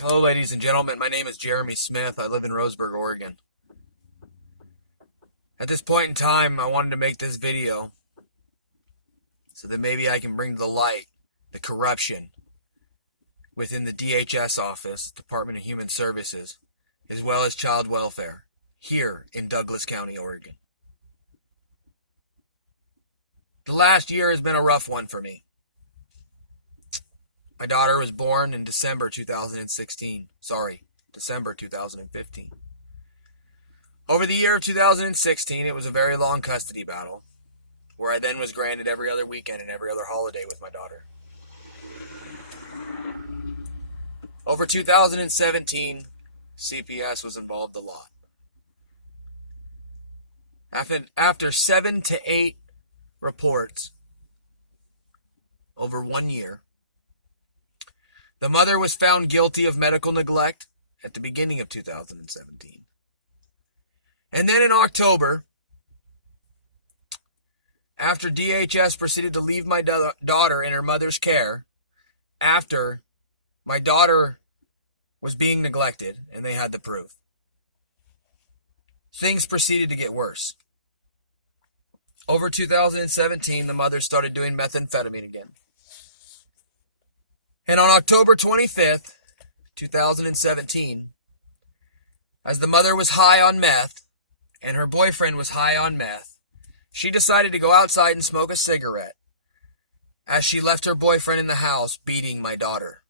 Hello, ladies and gentlemen. My name is Jeremy Smith. I live in Roseburg, Oregon. At this point in time, I wanted to make this video so that maybe I can bring to the light the corruption within the DHS office, Department of Human Services, as well as child welfare, here in Douglas County, Oregon. The last year has been a rough one for me. My daughter was born in December 2016. December 2015. Over the year of 2016, it was a very long custody battle, where I then was granted every other weekend and every other holiday with my daughter. Over 2017, CPS was involved a lot. After 7 to 8 reports over 1 year, the mother was found guilty of medical neglect at the beginning of 2017. And then in October, after DHS proceeded to leave my daughter in her mother's care, after my daughter was being neglected and they had the proof, things proceeded to get worse. Over 2017, the mother started doing methamphetamine again. And on October 25th, 2017, as the mother was high on meth and her boyfriend was high on meth, she decided to go outside and smoke a cigarette as she left her boyfriend in the house beating my daughter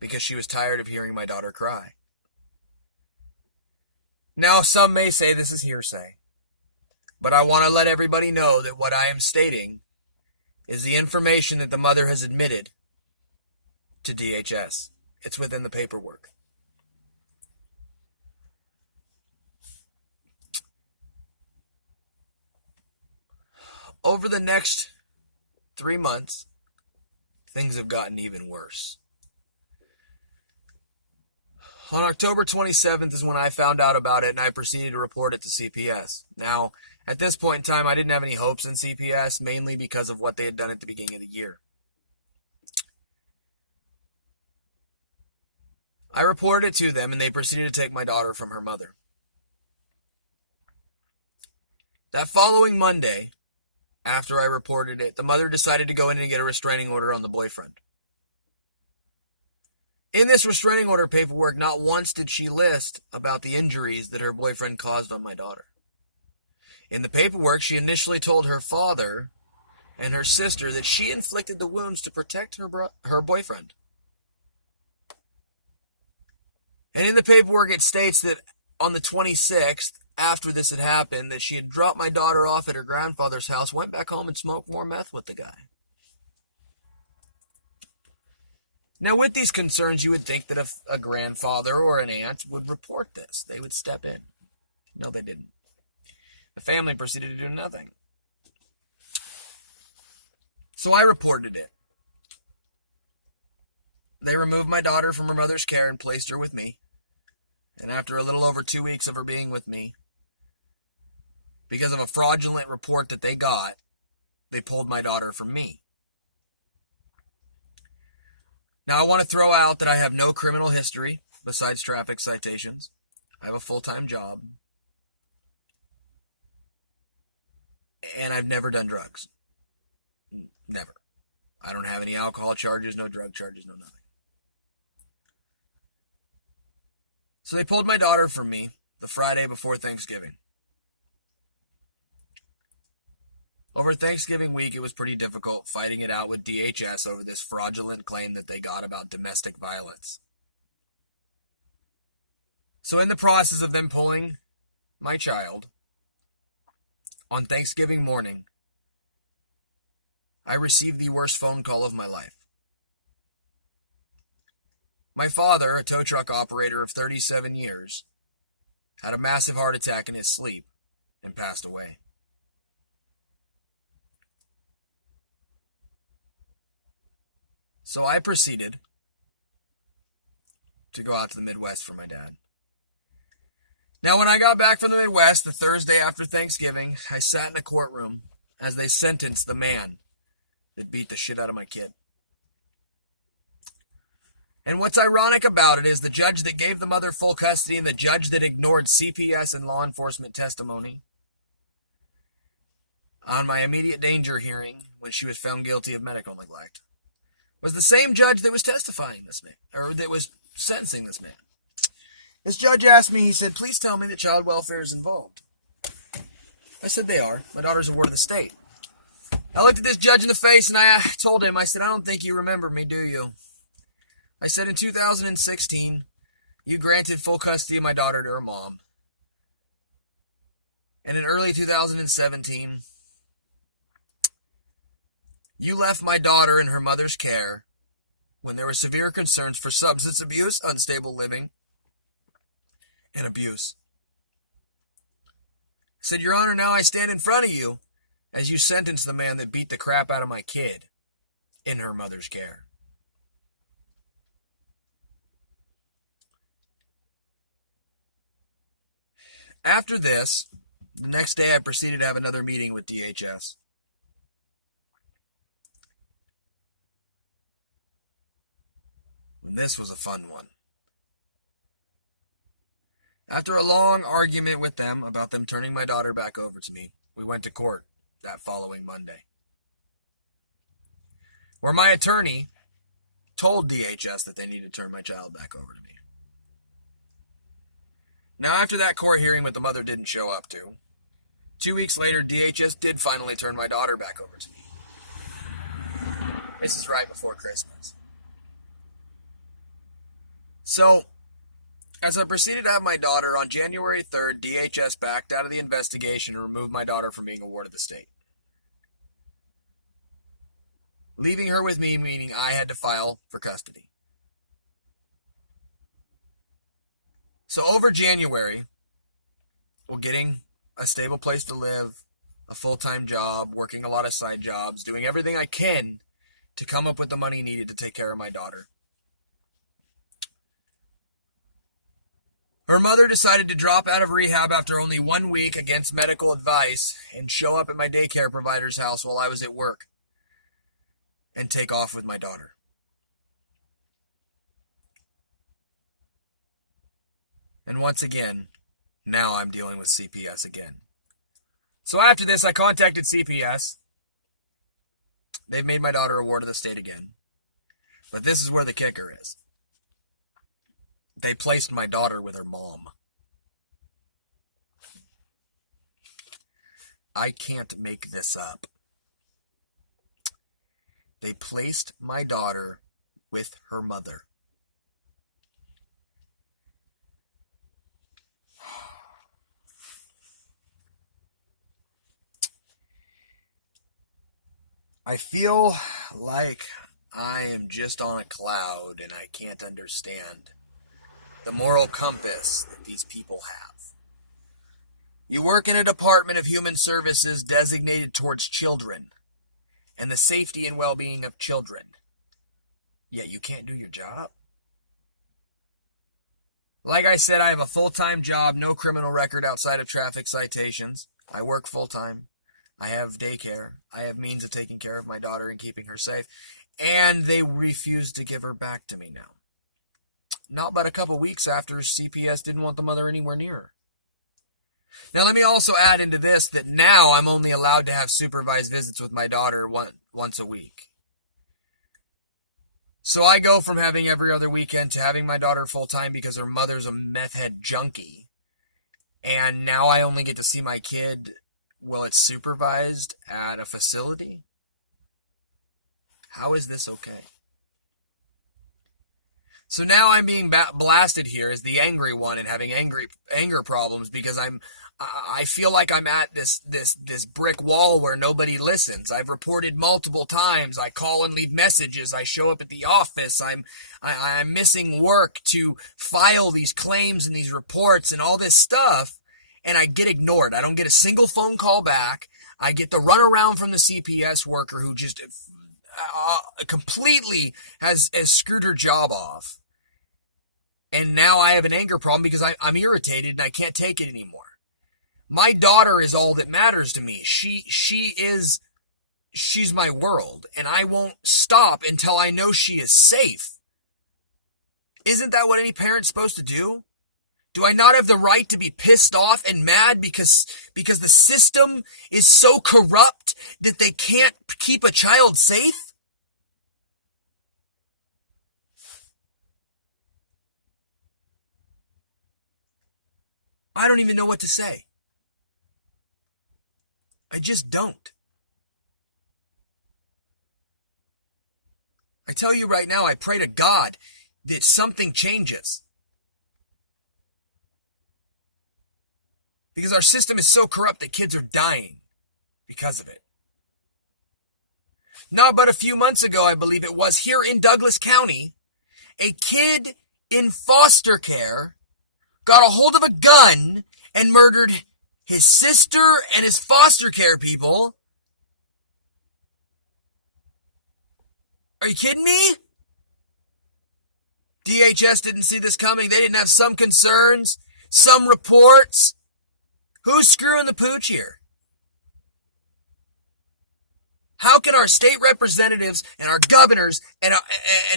because she was tired of hearing my daughter cry. Now, some may say this is hearsay, but I want to let everybody know that what I am stating is the information that the mother has admitted to DHS. It's within the paperwork. Over the next 3 months, things have gotten even worse. On October 27th is when I found out about it, and I proceeded to report it to CPS. Now, at this point in time, I didn't have any hopes in CPS, mainly because of what they had done at the beginning of the year. I reported it to them, and they proceeded to take my daughter from her mother. That following Monday, after I reported it, the mother decided to go in and get a restraining order on the boyfriend. In this restraining order paperwork, not once did she list about the injuries that her boyfriend caused on my daughter. In the paperwork, she initially told her father and her sister that she inflicted the wounds to protect her boyfriend. And in the paperwork, it states that on the 26th, after this had happened, that she had dropped my daughter off at her grandfather's house, went back home and smoked more meth with the guy. Now, with these concerns, you would think that a grandfather or an aunt would report this. They would step in. No, they didn't. The family proceeded to do nothing. So I reported it. They removed my daughter from her mother's care and placed her with me. And after a little over 2 weeks of her being with me, because of a fraudulent report that they got, they pulled my daughter from me. Now, I want to throw out that I have no criminal history besides traffic citations. I have a full-time job. And I've never done drugs. Never. I don't have any alcohol charges, no drug charges, no nothing. So they pulled my daughter from me the Friday before Thanksgiving. Over Thanksgiving week, it was pretty difficult fighting it out with DHS over this fraudulent claim that they got about domestic violence. So in the process of them pulling my child, on Thanksgiving morning, I received the worst phone call of my life. My father, a tow truck operator of 37 years, had a massive heart attack in his sleep and passed away. So I proceeded to go out to the Midwest for my dad. Now, when I got back from the Midwest the Thursday after Thanksgiving, I sat in a courtroom as they sentenced the man that beat the shit out of my kid. And what's ironic about it is the judge that gave the mother full custody and the judge that ignored CPS and law enforcement testimony on my immediate danger hearing when she was found guilty of medical neglect was the same judge that was testifying this man, or that was sentencing this man. This judge asked me, he said, please tell me that child welfare is involved. I said they are. My daughter's a ward of the state. I looked at this judge in the face and I told him, I said, I don't think you remember me, do you? I said, in 2016, you granted full custody of my daughter to her mom. And in early 2017, you left my daughter in her mother's care when there were severe concerns for substance abuse, unstable living, and abuse. I said, Your Honor, now I stand in front of you as you sentence the man that beat the crap out of my kid in her mother's care. After this, the next day I proceeded to have another meeting with DHS. And this was a fun one. After a long argument with them about them turning my daughter back over to me, we went to court that following Monday, where my attorney told DHS that they needed to turn my child back over to me. Now, after that court hearing what the mother didn't show up to, 2 weeks later, DHS did finally turn my daughter back over to me. This is right before Christmas. So, as I proceeded to have my daughter, on January 3rd, DHS backed out of the investigation and removed my daughter from being a ward of the state, leaving her with me, meaning I had to file for custody. So over January, we're getting a stable place to live, a full-time job, working a lot of side jobs, doing everything I can to come up with the money needed to take care of my daughter. Her mother decided to drop out of rehab after only 1 week against medical advice and show up at my daycare provider's house while I was at work and take off with my daughter. And once again, now I'm dealing with CPS again. So after this, I contacted CPS. They've made my daughter a ward of the state again. But this is where the kicker is. They placed my daughter with her mom. I can't make this up. They placed my daughter with her mother. I feel like I am just on a cloud and I can't understand the moral compass that these people have. You work in a Department of Human Services designated towards children and the safety and well-being of children, yet you can't do your job. Like I said, I have a full-time job, no criminal record outside of traffic citations. I work full-time. I have daycare. I have means of taking care of my daughter and keeping her safe. And they refuse to give her back to me now. Not but a couple weeks after CPS didn't want the mother anywhere near her. Now let me also add into this that now I'm only allowed to have supervised visits with my daughter once a week. So I go from having every other weekend to having my daughter full-time because her mother's a meth head junkie. And now I only get to see my kid, well, it's supervised at a facility? How is this okay? So now I'm being blasted here as the angry one and having anger problems because I feel like I'm at this brick wall where nobody listens. I've reported multiple times. I call and leave messages. I show up at the office. I'm missing work to file these claims and these reports and all this stuff, and I get ignored. I don't get a single phone call back. I get the runaround from the CPS worker who just completely has screwed her job off. And now I have an anger problem because I'm irritated and I can't take it anymore. My daughter is all that matters to me. She's my world, and I won't stop until I know she is safe. Isn't that what any parent's supposed to do? Do I not have the right to be pissed off and mad because the system is so corrupt that they can't keep a child safe? I don't even know what to say. I just don't. I tell you right now, I pray to God that something changes. Because our system is so corrupt that kids are dying because of it. Not but a few months ago, I believe it was, here in Douglas County, a kid in foster care got a hold of a gun and murdered his sister and his foster care people. Are you kidding me? DHS didn't see this coming. They didn't have some concerns, some reports. Who's screwing the pooch here? How can our state representatives and our governors and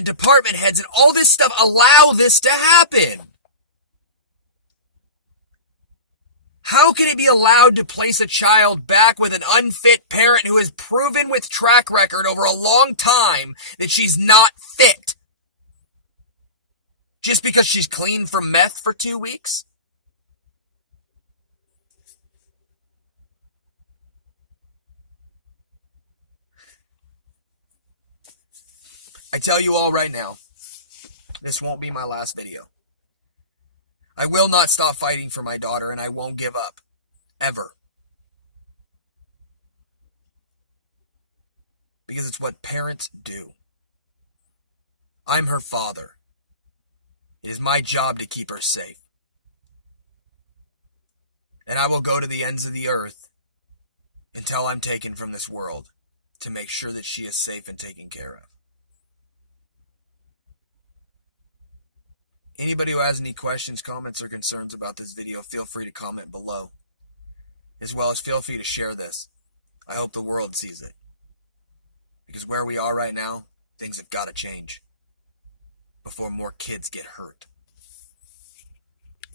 department heads and all this stuff allow this to happen? How can it be allowed to place a child back with an unfit parent who has proven with track record over a long time that she's not fit? Just because she's clean from meth for 2 weeks? I tell you all right now, this won't be my last video. I will not stop fighting for my daughter, and I won't give up. Ever. Because it's what parents do. I'm her father. It is my job to keep her safe. And I will go to the ends of the earth until I'm taken from this world to make sure that she is safe and taken care of. Anybody who has any questions, comments, or concerns about this video, feel free to comment below. As well as feel free to share this. I hope the world sees it. Because where we are right now, things have got to change before more kids get hurt.